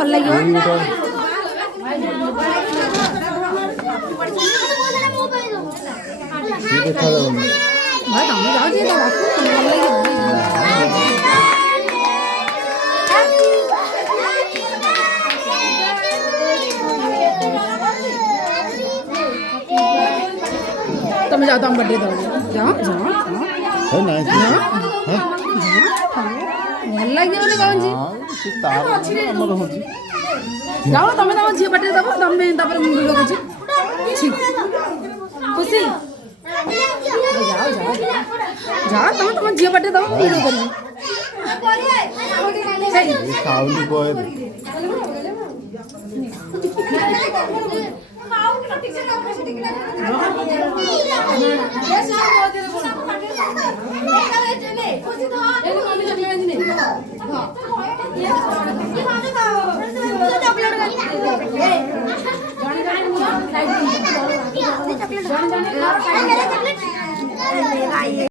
ଭଲ ଲାଗିବ। ଭାଇ ତମେ ଯାଅ ଟିକେ ଦବାକୁ ଭଲ ଲାଗିବ। ତମେ ଯାଅ ତମ ବାଟରେ ଦବ ଯାଅ ଯାଅ ଭଲ ଲାଗିବନି କହୁଛି। ଯାଅ ତମେ ତମ ଝିଅ ବାଟରେ ଦବ ତମେ ତାପରେ ମୁଁ ଭିଡ଼ିଓ କରୁଛି ଖୁସି। ଯାଅ ଯାଅ ଯାଅ ତମେ ତମ ଝିଅ ବାଟରେ ଦବ ଭିଡ଼ିଓ କରିବି। चॉकलेट